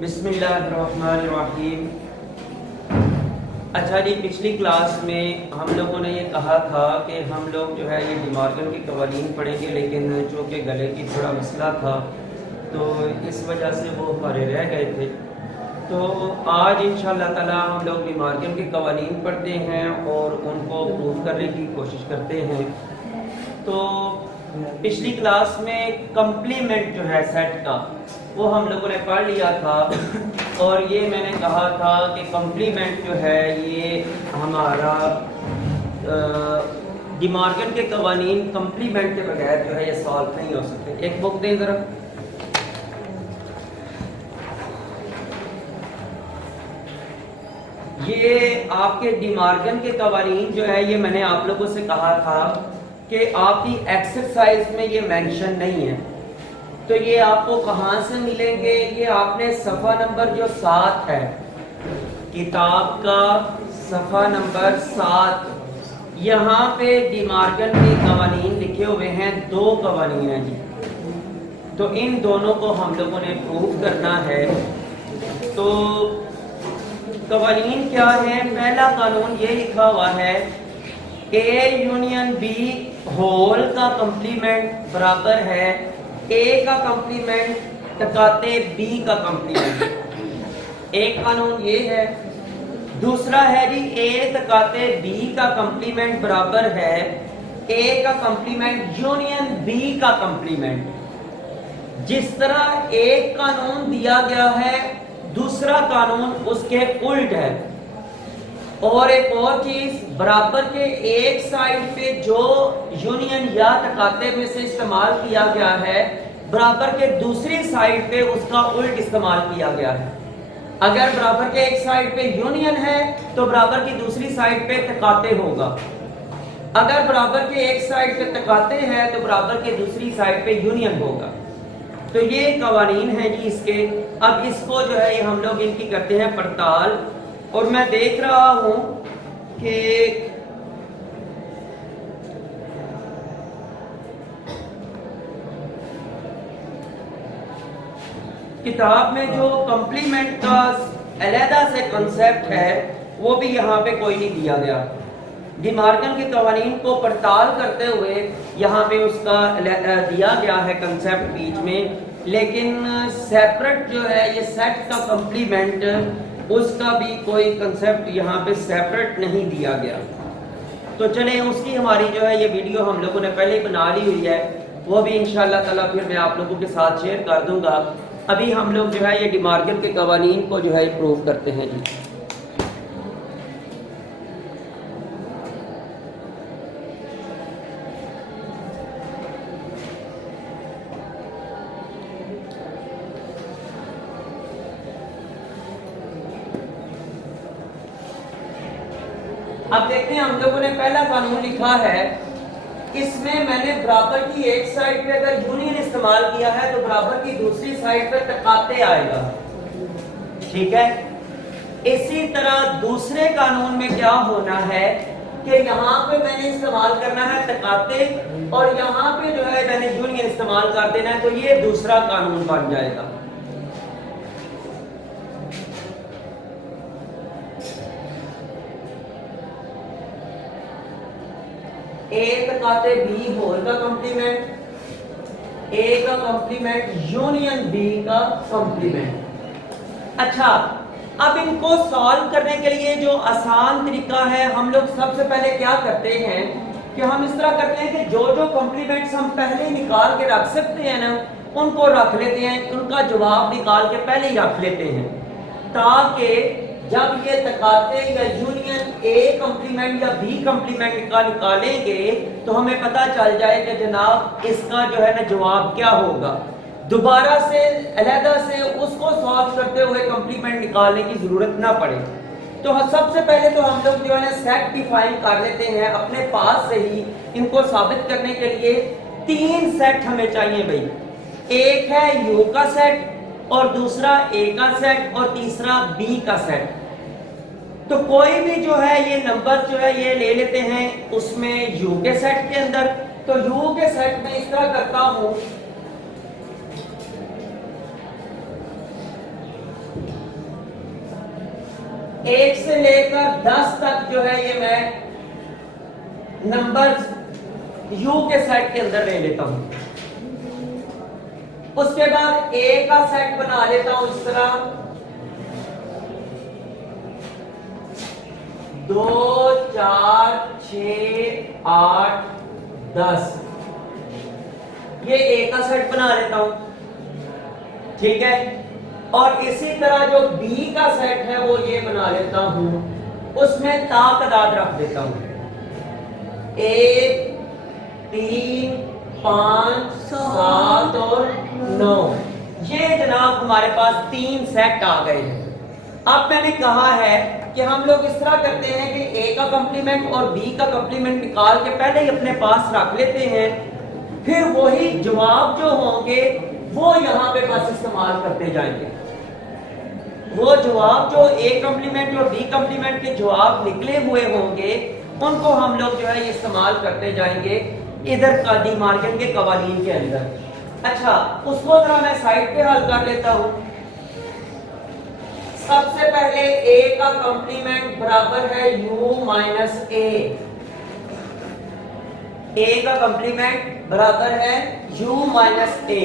बिस्मिल्लाहिर्रहमानिर्रहीम। अच्छा जी, पिछली क्लास में हम लोगों ने ये कहा था कि हम लोग जो है ये डिमॉर्गन की कवानीन पढ़ेंगे, लेकिन चूँकि गले की थोड़ा मसला था तो इस वजह से वो हमारे रह गए थे। तो आज इंशाअल्लाह ताला हम लोग डिमॉर्गन की कवानीन पढ़ते हैं और उनको प्रूव करने की कोशिश करते हैं। तो पिछली क्लास में कम्प्लीमेंट जो है सेट का वो हम लोगों ने पढ़ लिया था और ये मैंने कहा था कि कम्प्लीमेंट जो है ये हमारा डिमॉर्गन के कवानीन कम्प्लीमेंट के बगैर जो है ये सॉल्व नहीं हो सकते। एक बुक दें ज़रा। ये आपके डिमॉर्गन के कवानीन जो है ये मैंने आप लोगों से कहा था कि आपकी एक्सरसाइज में ये मेंशन नहीं है। तो ये आपको कहाँ से मिलेंगे? ये आपने सफ़ा नंबर जो 7 है, किताब का सफ़ा नंबर 7, यहाँ पे डिमॉर्गन के कवानीन लिखे हुए हैं। 2 कवानीन हैं जी, तो इन दोनों को हम लोगों ने प्रूव करना है। तो कवानीन क्या है? पहला कानून ये लिखा हुआ है, ए यूनियन बी होल का कंप्लीमेंट बराबर है ए का कंप्लीमेंट टकाते बी का कंप्लीमेंट। एक कानून ये है। दूसरा है जी, ए टकाते बी का कंप्लीमेंट बराबर है ए का कंप्लीमेंट यूनियन बी का कंप्लीमेंट। जिस तरह एक कानून दिया गया है, दूसरा कानून उसके उल्ट है। और एक और चीज, बराबर के एक साइड पे जो यूनियन या तकाते में से इस्तेमाल किया गया है, बराबर के दूसरी साइड पे उसका उल्ट इस्तेमाल किया गया है। अगर बराबर के एक साइड पे यूनियन है तो बराबर की दूसरी साइड पे तकाते होगा। अगर बराबर के एक साइड पे तकाते हैं तो बराबर के दूसरी साइड पे यूनियन होगा। तो ये कवानीन है जी इसके। अब इसको जो है हम लोग इनकी करते हैं पड़ताल। और मैं देख रहा हूं कि किताब में जो कम्प्लीमेंट का अलहदा से कंसेप्ट है वो भी यहाँ पे कोई नहीं दिया गया। डिमॉर्गन के कवानीन को पड़ताल करते हुए यहाँ पे उसका दिया गया है कंसेप्ट बीच में, लेकिन सेपरेट जो है ये सेट का कम्प्लीमेंट उसका भी कोई कंसेप्ट यहाँ पे सेपरेट नहीं दिया गया। तो चलें, उसकी हमारी जो है ये वीडियो हम लोगों ने पहले बना ली हुई है, वो भी इंशाअल्लाह ताला फिर मैं आप लोगों के साथ शेयर कर दूंगा। अभी हम लोग जो है ये डिमॉर्गन के कवानीन को जो है प्रूव करते हैं जी। अब देखते हैं, हम लोगों ने पहला कानून लिखा है। इसमें मैंने बराबर की एक साइड पे अगर यूनियन इस्तेमाल किया है तो बराबर की दूसरी साइड पे टकाते आएगा, ठीक है। इसी तरह दूसरे कानून में क्या होना है कि यहाँ पे मैंने इस्तेमाल करना है टकाते और यहाँ पे जो है मैंने यूनियन इस्तेमाल कर देना है। तो ये दूसरा कानून बन जाएगा। ए टकाते बी होल का कंप्लीमेंट, ए का कंप्लीमेंट यूनियन बी का कंप्लीमेंट। अच्छा, अब इनको सॉल्व करने के लिए जो आसान तरीका है, हम लोग सबसे पहले क्या करते हैं कि हम इस तरह करते हैं कि जो जो कंप्लीमेंट्स हम पहले निकाल के रख सकते हैं ना, उनको रख लेते हैं, उनका जवाब निकाल के पहले ही रख लेते हैं, ताकि जब ये तकाते या यूनियन ए कंप्लीमेंट या बी कंप्लीमेंट का निकालेंगे तो हमें पता चल जाए कि जनाब इसका जो है ना जवाब क्या होगा। दोबारा से अलहदा से उसको सॉल्व करते हुए कंप्लीमेंट निकालने की जरूरत ना पड़े। तो सबसे पहले तो हम लोग जो है ना सेट डिफाइन कर लेते हैं अपने पास से ही। इनको साबित करने के लिए 3 सेट हमें चाहिए भाई। एक है यू का सेट, और दूसरा ए का सेट, और तीसरा बी का सेट। तो कोई भी जो है ये नंबर जो है ये ले लेते हैं उसमें यू के सेट के अंदर। तो यू के सेट में इस तरह करता हूं 1 से लेकर 10 तक जो है ये मैं नंबर्स U के सेट के अंदर ले लेता हूं। उसके बाद A का सेट बना लेता हूं इस तरह 2 4 6 8 10, ये A का सेट बना लेता हूं, ठीक है। और इसी तरह जो B का सेट है वो ये बना लेता हूं, उसमें तादाद रख देता हूं 1 3 5 7 और 9। ये जनाब हमारे पास 3 सेट आ गए हैं। अब मैंने कहा है कि हम लोग इस तरह करते हैं कि A का कंप्लीमेंट और B का कंप्लीमेंट निकाल के पहले ही अपने पास रख लेते हैं, फिर वही जवाब जो होंगे वो यहां पे बस इस्तेमाल करते जाएंगे। वो जवाब जो A कंप्लीमेंट और B कंप्लीमेंट के जवाब निकले हुए होंगे उनको हम लोग जो है ये इस्तेमाल करते जाएंगे इधर का डी मार्गन के कवानीन के अंदर। अच्छा, उसको जरा मैं साइड पे हल कर लेता हूं। सबसे पहले A का कंप्लीमेंट बराबर है U माइनस A। A का कंप्लीमेंट बराबर है U माइनस A।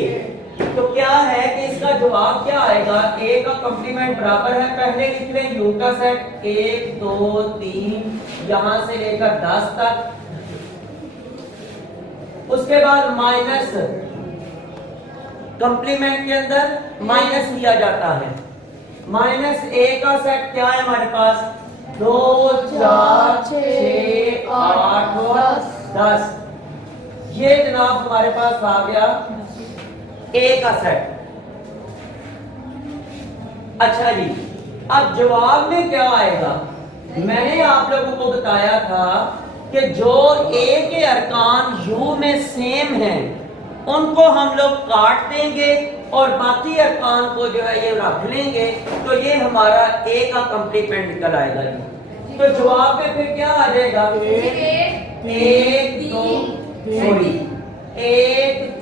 तो क्या है कि इसका जवाब क्या आएगा? A का कंप्लीमेंट बराबर है, पहले लिख लें U का सेट 1 2 3 यहां से लेकर 10 तक, उसके बाद माइनस कंप्लीमेंट के अंदर माइनस लिया जाता है। माइनस A का सेट क्या है हमारे पास? 2 4 6 8 और 10। ये जनाब हमारे पास आ गया A का सेट। अच्छा जी, अब जवाब में क्या आएगा? मैंने आप लोगों को बताया था कि जो A के अरकान U में सेम हैं उनको हम लोग काट देंगे और बाकी अरकान को जो है ये रख लेंगे, तो ये हमारा A का कंप्लीमेंट निकल आएगा जी। तो जवाब में फिर क्या आ जाएगा? 1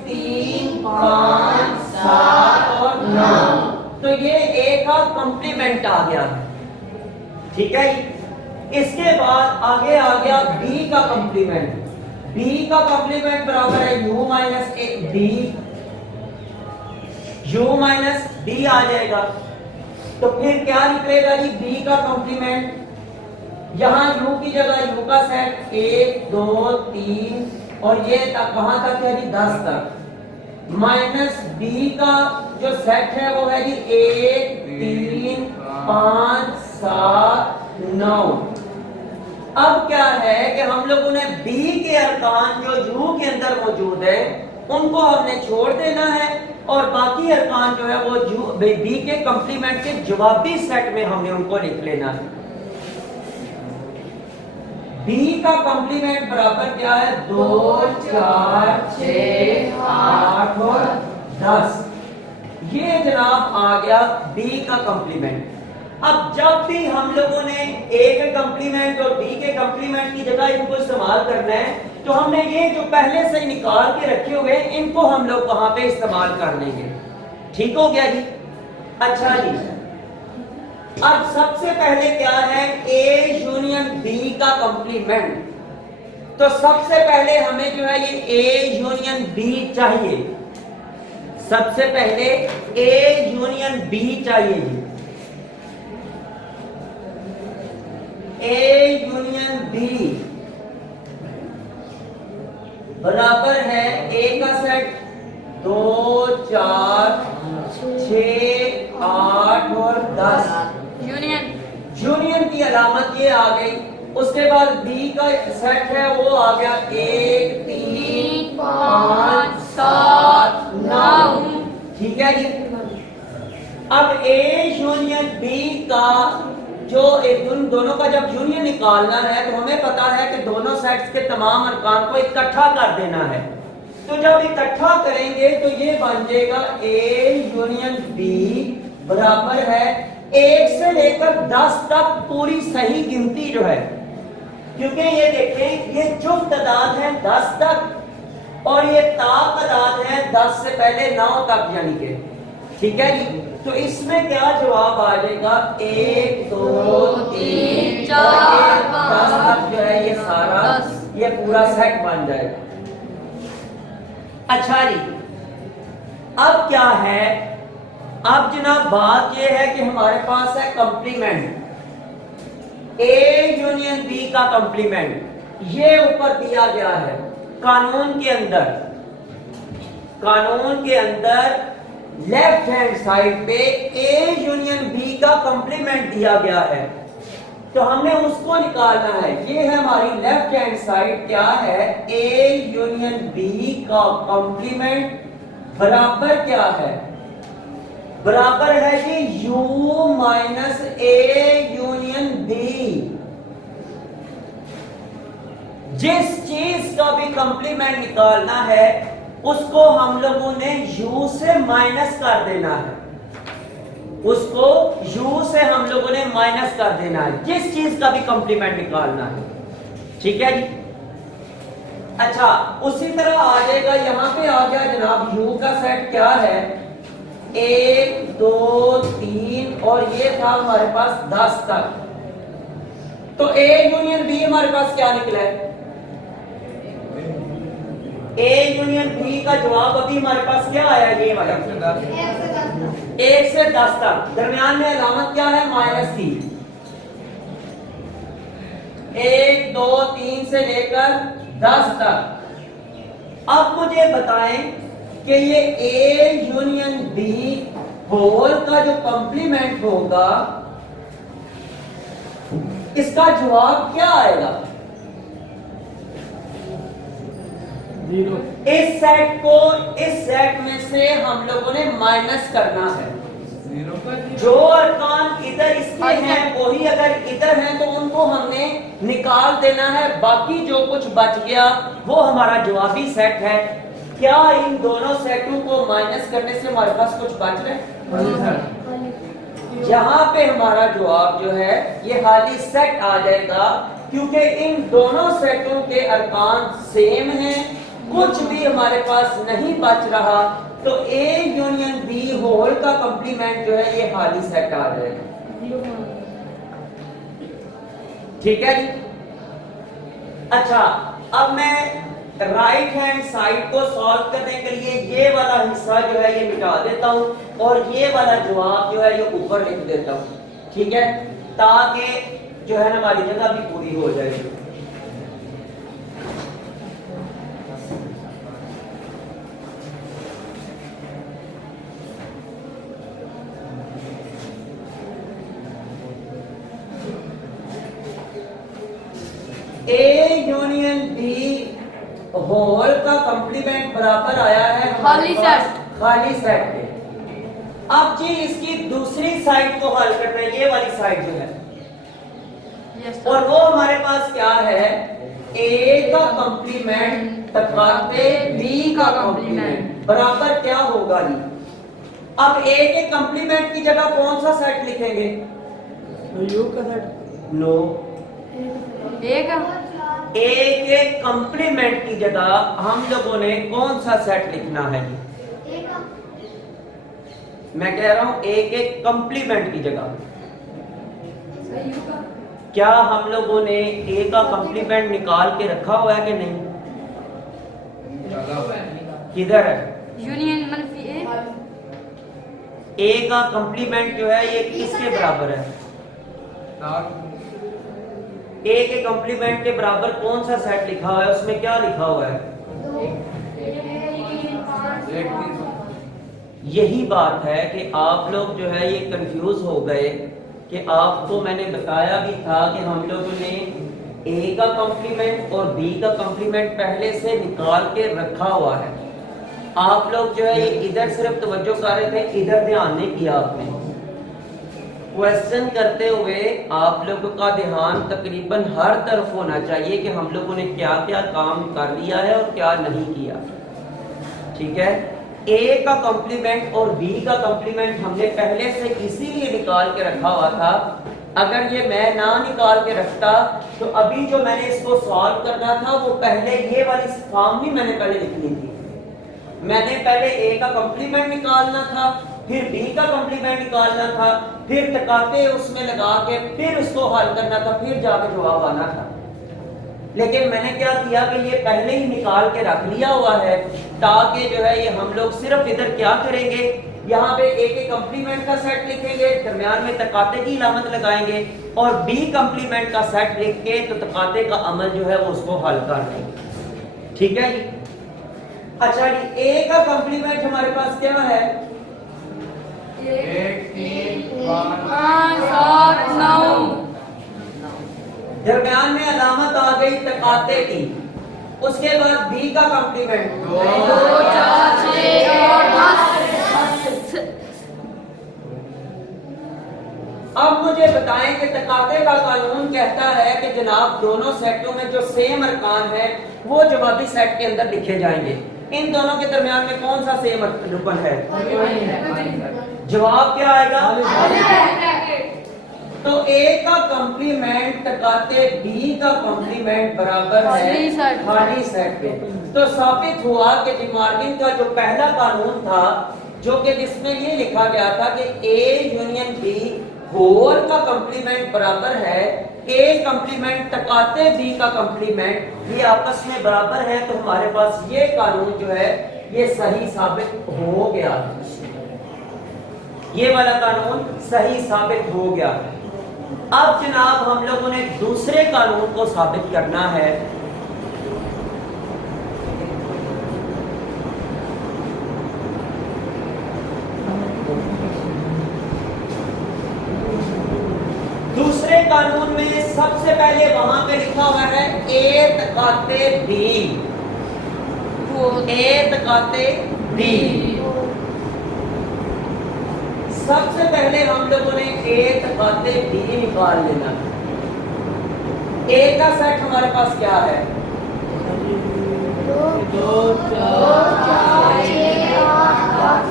3 5 7 और 9। तो ये A का कंप्लीमेंट आ गया, ठीक है। इसके बाद आगे आ गया B का कंप्लीमेंट। B का कंप्लीमेंट बराबर है U minus B। U minus B आ जाएगा। तो फिर क्या निकलेगा जी? B का कंप्लीमेंट, यहां U की जगह U का सेट 1 2 3 और ये तक कहां तक है जी? 10 तक। माइनस B का जो सेट है वो है जी 1 3 5 7 9। अब क्या है कि हम लोगों ने B के अरकान जो U के अंदर मौजूद है उनको हमने छोड़ देना है और बाकी अरकान जो है वो B के कंप्लीमेंट के जवाबी सेट में हमने उनको लिख लेना है। B का कंप्लीमेंट बराबर क्या है? 2 4 6 8 और 10। ये जनाब आ गया B का कंप्लीमेंट। अब जब भी हम लोगों ने A के कंप्लीमेंट और B के कंप्लीमेंट की जगह इनको इस्तेमाल करना है तो हमने ये जो पहले से ही निकाल के रखे हुए इनको हम लोग वहां पे इस्तेमाल कर लेंगे। ठीक हो गया जी? अच्छा जी, अब सबसे पहले क्या है? A यूनियन B का कंप्लीमेंट। तो सबसे पहले हमें जो है ये A यूनियन B चाहिए। सबसे पहले A यूनियन B चाहिए जी। A यूनियन B बराबर है A का सेट 2 4 6 8 और 10। यूनियन की अलामत ये आ गई। उसके बाद B का सेट है वो आ गया 1 3 5 7 9। ठीक है जी। अब A यूनियन B का जो एक दोनों का जब यूनियन निकालना है तो हमें पता है कि दोनों सेट्स के तमाम अरकान को इकट्ठा कर देना है। तो जब इकट्ठा करेंगे तो ये बन जाएगा A यूनियन B बराबर है 1 से लेकर 10 तक पूरी सही गिनती जो है, क्योंकि ये देखें ये जुफ्त तादाद है 10 तक और ये तादाद है 10 से पहले 9 तक, यानी कि ठीक है जी। तो इसमें क्या जवाब आ जाएगा? 1 2 3 4 10 तक जो है ये सारा ये पूरा सेट बन जाएगा। अच्छा जी, अब क्या है? अब जनाब बात ये है कि हमारे पास है कंप्लीमेंट, ए यूनियन बी का कंप्लीमेंट, ये ऊपर दिया गया है कानून के अंदर। कानून के अंदर लेफ्ट हैंड साइड पे ए यूनियन बी का कंप्लीमेंट दिया गया है, तो हमने उसको निकालना है। ये है हमारी लेफ्ट हैंड साइड, क्या है? ए यूनियन बी का कंप्लीमेंट बराबर क्या है? बराबर है कि u minus A union B. जिस चीज का भी कंप्लीमेंट निकालना है उसको हम लोगों ने u से माइनस कर देना है, उसको u से हम लोगों ने माइनस कर देना है, जिस चीज का भी कंप्लीमेंट निकालना है। ठीक है जी। अच्छा, उसी तरह आ जाएगा, यहां पे आ गया जनाब u का सेट क्या है? 1 2 3 और ये था हमारे पास 10 तक। तो ए यूनियन बी हमारे पास क्या निकला है? ए यूनियन बी का जवाब अभी हमारे पास क्या आया? ये वाला 1 से 10 तक, दरमियान में अलामत क्या है? माइनस की। 1 2 3 से लेकर 10 तक। अब मुझे बताएं कि ये ए यूनियन बी होल का जो कंप्लीमेंट होगा इसका जवाब क्या आएगा? इस सेट को इस सेट में से हम लोगों ने माइनस करना है। जो अरकान इधर इसके हैं वही अगर इधर हैं तो उनको हमने निकाल देना है, बाकी जो कुछ बच गया वो हमारा जवाबी सेट है। क्या इन दोनों सेटों को माइनस करने से हमारे पास कुछ बच रहा है? जहां पे हमारा जवाब जो है ये खाली सेट आ जाएगा, क्योंकि इन दोनों सेटों के अरकान सेम हैं, कुछ भी हमारे पास नहीं बच रहा, तो ए यूनियन बी होल का कंप्लीमेंट जो है ये खाली सेट आ जाएगा। ठीक है जी। अच्छा, अब मैं राइट हैंड साइड को सॉल्व करने के लिए ये वाला हिस्सा जो है ये मिटा देता हूं और ये वाला जवाब जो है ये ऊपर लिख देता हूं। ठीक है, ताकि जो है ना हमारी जगह भी पूरी हो जाए। ए यूनियन बी होल का कंप्लीमेंट बराबर आया है खाली सेट, खाली सेट के। अब जी इसकी दूसरी साइड को हल करना है, ये वाली साइड जो है, और वो हमारे पास क्या है? ए का कंप्लीमेंट तकाते बी का कंप्लीमेंट बराबर क्या होगा जी? अब ए के कंप्लीमेंट की जगह कौन सा सेट लिखेंगे? यू का सेट? नो, ए के कंप्लीमेंट की जगह हम लोगों ने कौन सा सेट लिखना है जी? मैं कह रहा हूं ए के कंप्लीमेंट की जगह क्या हम लोगों ने ए का कंप्लीमेंट निकाल के रखा हुआ है कि नहीं? किधर है? यूनियन मनफी ए का कंप्लीमेंट जो है ये किसके बराबर है? ए के कंप्लीमेंट के बराबर कौन सा सेट लिखा हुआ है? उसमें क्या लिखा हुआ है? यही बात है कि आप लोग जो है ये कंफ्यूज हो गए कि आपको मैंने बताया भी था कि हम लोगों ने ए का कंप्लीमेंट और बी का कंप्लीमेंट पहले से निकाल के रखा हुआ है। आप लोग जो है ये इधर सिर्फ तवज्जो कर रहे थे, इधर ध्यान नहीं किया आपने। क्वेश्चन करते हुए आप लोगों का ध्यान तकरीबन हर तरफ होना चाहिए कि हम लोगों ने क्या क्या काम कर लिया है और क्या नहीं किया। ठीक है, ए का कंप्लीमेंट और बी का कंप्लीमेंट हमने पहले से इसीलिए निकाल के रखा हुआ था। अगर ये मैं ना निकाल के रखता तो अभी जो मैंने इसको सॉल्व करना था वो पहले ये वाली फॉर्म भी मैंने पहले लिखनी थी। मैंने पहले ए का कंप्लीमेंट निकालना था फिर बी का कंप्लीमेंट निकालना था, फिर तकाते उसमें लगा के फिर उसको हल करना था, फिर जाके जवाब आना था। लेकिन मैंने क्या किया कि ये पहले ही निकाल के रख लिया हुआ है, ताकि जो है ये हम लोग सिर्फ इधर क्या करेंगे, यहाँ पे ए के कंप्लीमेंट का सेट लिखेंगे, दरमियान में तकाते की इलामत लगाएंगे और बी कंप्लीमेंट का सेट लिख के तो तकाते का अमल जो है वो उसको हल कर देंगे। ठीक है जी। अच्छा जी, ए का कंप्लीमेंट हमारे पास क्या है? 1 3 5 5 7 9 दरमियान में अलामत आ गई तकाते की, उसके बाद बी का कंप्लीमेंट 2 4 6 और 10। अब मुझे बताएं कि तकाते का कानून कहता है कि जनाब दोनों सेटों में जो सेम अरकान है वो जवाबी सेट के अंदर लिखे जाएंगे। इन दोनों के दरमियान में कौन सा सेम रुकन है? जवाब क्या आएगा? तो ए का कंप्लीमेंट तकाते बी का कंप्लीमेंट बराबर है खाली सेट। खाली सेट के। तो साबित हुआ कि डिमार्गिन का जो पहला कानून था, जो कि जिसमें ये लिखा गया था कि ए यूनियन बी होल का कंप्लीमेंट बराबर है ए कंप्लीमेंट तकाते बी का कंप्लीमेंट, ये आपस में बराबर है, तो हमारे पास ये कानून जो है ये सही साबित हो गया। ये वाला कानून सही साबित हो गया। अब जनाब हम लोगों ने दूसरे कानून को साबित करना है। दूसरे कानून में सबसे पहले वहां पे लिखा हुआ है ए तकाते बी, ए तकाते बी। सबसे पहले हम लोगों ने ए तकाते बी निकाल लेना। ए का सेट हमारे पास क्या है? 2 4 6 8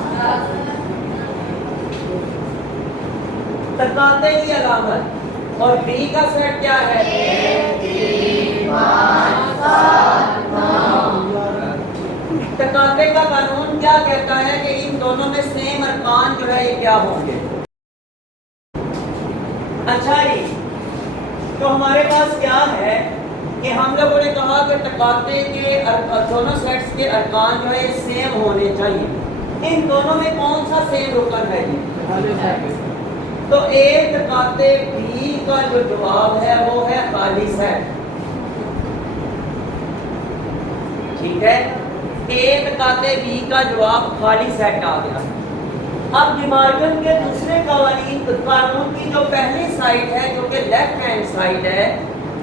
तकाते की अलामत। और बी का सेट क्या है? 1 3 5 7 9 तकाते का कानून क्या कहता है कि इन दोनों में सेम अरकान जो है ये क्या होंगे? अच्छा जी, तो हमारे पास क्या है कि हम लोगों ने कहा कि तकाते के दोनों सेट्स के अरकान जो है ये सेम होने चाहिए। इन दोनों में कौन सा सेम रुकन है जी? तो ए तकाते बी का जो जवाब है वो है खाली सेट। ठीक है, ए तकाते बी का जवाब खाली सेट आ गया। अब डिमार्गन के दूसरे कानून की जो पहली साइड है, जो कि लेफ्ट हैंड साइड है,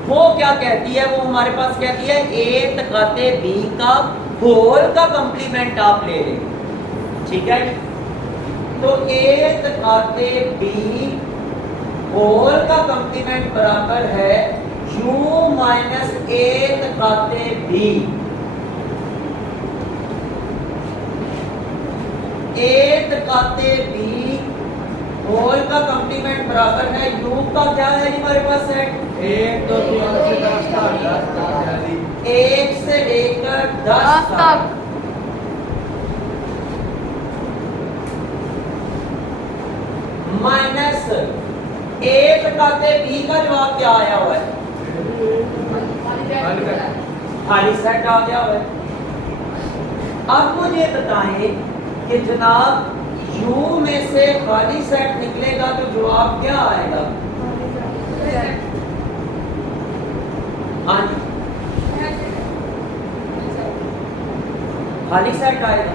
वो क्या कहती है? वो हमारे पास कहती है ए तकाते बी का होल का कंप्लीमेंट आप ले लें। ठीक है, तो ए तकाते बी होल का कंप्लीमेंट बराबर है यू माइनस ए तकाते बी। ए तकाते बी होल का कंप्लीमेंट बराबर है यू का क्या है हमारे पास सेट? 1 2 3 से 10 तक 1 से लेकर 10 तक। माइनस ए तकाते बी का जवाब क्या आया हुआ है? खाली सेट आ गया हुआ है। अब मुझे बताएं कि जनाब U में से खाली सेट निकलेगा तो जवाब क्या आएगा? हाँ जी, खाली सेट आएगा।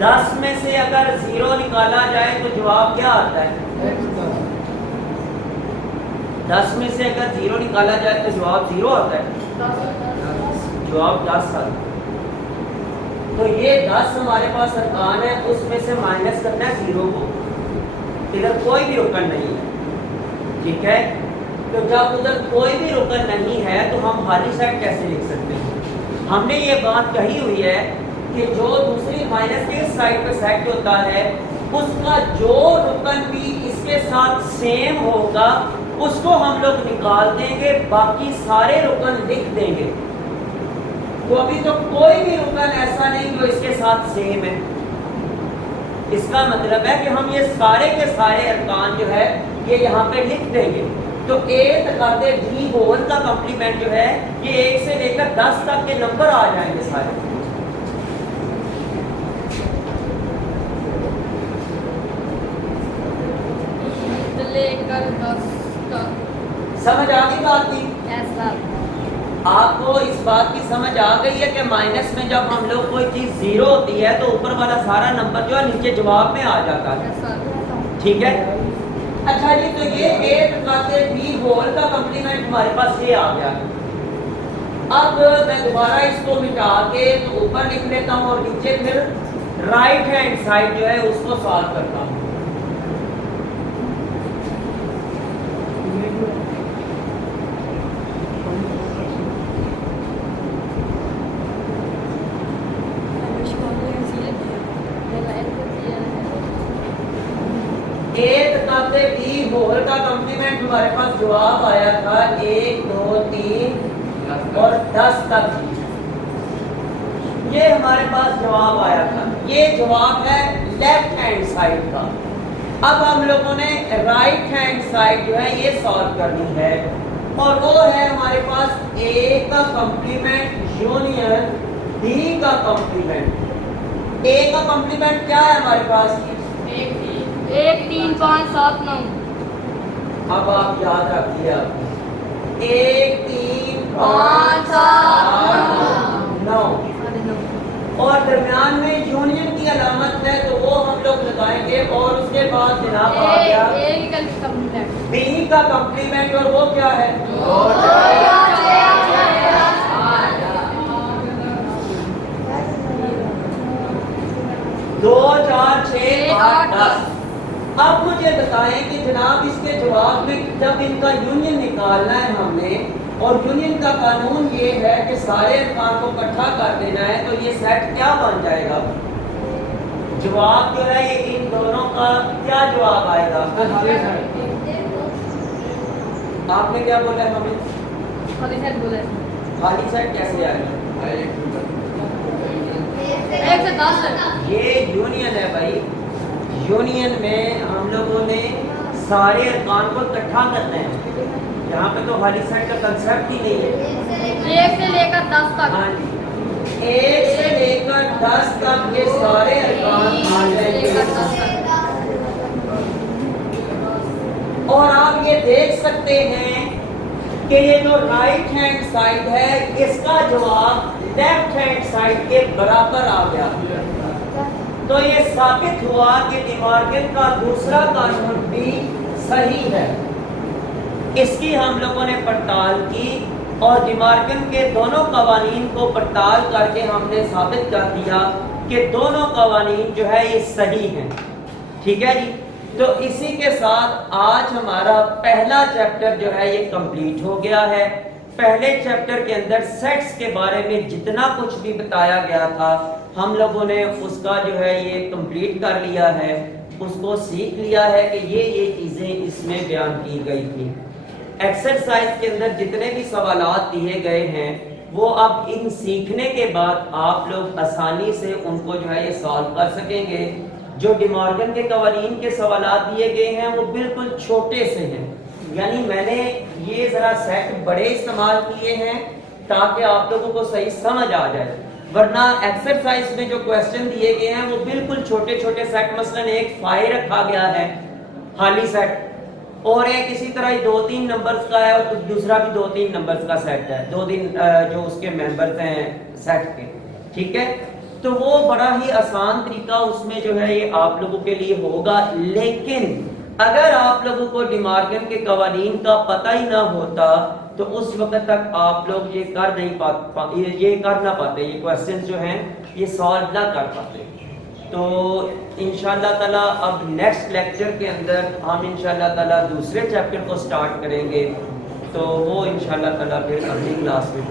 10 में से अगर 0 निकाला जाए तो जवाब क्या आता है? 10 में से अगर 0 निकाला जाए तो जवाब 0 आता है। जवाब 10 आता है। तो ये 10 हमारे पास अरकान है, उसमें से माइनस करना है 0 को। इधर कोई भी रुकन नहीं है। ठीक है, तो जब उधर कोई भी रुकन नहीं है तो हम खाली सेट कैसे लिख सकते हैं? हमने ये बात कही हुई है कि जो दूसरी माइनस के साइड पे सेट होता है उसका जो रुकन भी इसके साथ सेम होगा उसको हम लोग निकाल देंगे, बाकी सारे रुकन लिख देंगे। तो अभी तो कोई भी रुकन ऐसा नहीं जो इसके साथ सेम है। इसका मतलब है कि हम ये सारे के सारे अरकान जो है ये यहाँ पे लिख देंगे। तो ए तकाते बी होल का कॉम्प्लीमेंट जो है ये 1 से लेकर 10 तक के नंबर आ जाएंगे सारे। लेकर 10 तक। समझ आ गई बात की? ऐसा आपको इस बात की समझ आ गई है कि माइनस में जब हम लोग कोई चीज जीरो होती है तो ऊपर वाला सारा नंबर जो है नीचे जवाब में आ जाता है। ऐसा ठीक है। अच्छा जी, तो ये ए तकाते बी होल का कॉम्प्लीमेंट हमारे पास ये आ गया। अब मैं दोबारा इसको मिटा के तो ऊपर लिख लेता हूँ और नीचे फिर राइट हैंड साइड जो है उसको सॉल्व करता हूँ। ए तकाते बी होल का कॉम्प्लीमेंट हमारे पास जवाब आया था 1 2 3 और 10 तक। ये हमारे पास जवाब आया था। ये जवाब है लेफ्ट हैंड साइड का। अब हम लोगों ने राइट हैंड साइड जो है ये सॉल्व करनी है और वो है हमारे पास ए का कॉम्प्लीमेंट यूनियन बी का कॉम्प्लीमेंट। ए का कॉम्प्लीमेंट क्या है हमारे पास? 1 3 5 7 9। अब आप याद रखिए, आप 1 3 5 7 9 और दरमियान में यूनियन की अलामत है तो वो हम लोग लगाएंगे और उसके बाद जनाब आ गया बी का कॉम्प्लीमेंट और वो क्या है? 2 4 6 8 10। अब मुझे बताएं कि जनाब इसके जवाब में जब इनका यूनियन निकालना है हमने और यूनियन का कानून ये है कि सारे अरकान को इकट्ठा कर देना है तो ये सेट क्या बन जाएगा? जवाब जो है ये इन दोनों का क्या जवाब आएगा? आपने क्या बोला है हमें? खाली सेट कैसे आएगा? 1 से 10। ये यूनियन है भाई। यूनियन में हम लोगों ने सारे अरकान को इकट्ठा करना है। यहाँ पे तो खाली सेट का कंसेप्ट ही नहीं है। 1 से लेकर 10 तक। हाँ जी, 1 से लेकर 10 तक के सारे अरकान आ जाएंगे। और आप ये देख सकते हैं कि ये जो राइट हैंड साइड है इसका जवाब लेफ्ट हैंड साइड के बराबर आ गया। तो ये साबित हुआ कि डिमॉर्गन का दूसरा कानून भी सही है। इसकी हम लोगों ने पड़ताल की और डिमॉर्गन के दोनों कवानीन को पड़ताल करके हमने साबित कर दिया कि दोनों कवानीन जो है ये सही हैं। ठीक है जी। तो इसी के साथ आज हमारा पहला चैप्टर जो है ये कंप्लीट हो गया है। पहले चैप्टर के अंदर सेट्स के बारे में जितना कुछ भी बताया गया था हम लोगों ने उसका जो है ये कंप्लीट कर लिया है, उसको सीख लिया है कि ये चीज़ें इसमें बयान की गई थी। एक्सरसाइज के अंदर जितने भी सवालात दिए गए हैं वो अब इन सीखने के बाद आप लोग आसानी से उनको जो है ये सॉल्व कर सकेंगे। जो डिमॉर्गन के कवानीन के सवालात दिए गए हैं वो बिल्कुल छोटे से हैं, यानी मैंने ये ज़रा सेट बड़े इस्तेमाल किए हैं ताकि आप लोगों को सही समझ आ जाए। वरना एक्सरसाइज में जो क्वेश्चन दिए गए हैं वो बिल्कुल छोटे छोटे सेट, मसलन एक फाइव रखा गया है खाली सेट और एक इसी तरह 2-3 नंबर्स का है और दूसरा भी 2-3 नंबर्स का सेट है, 2-3 जो उसके मेंबर्स हैं सेट के। ठीक है, तो वो बड़ा ही आसान तरीका उसमें जो है ये आप लोगों के लिए होगा। लेकिन अगर आप लोगों को डिमॉर्गन के कवानीन का पता ही ना होता तो उस वक्त तक आप लोग ये कर नहीं पाते, ये कर ना पाते, ये क्वेश्चन जो हैं ये सॉल्व ना कर पाते। तो इंशाल्लाह ताला अब नेक्स्ट लेक्चर के अंदर हम इंशाल्लाह ताला दूसरे चैप्टर को स्टार्ट करेंगे, तो वो इंशाल्लाह ताला फिर अगली क्लास में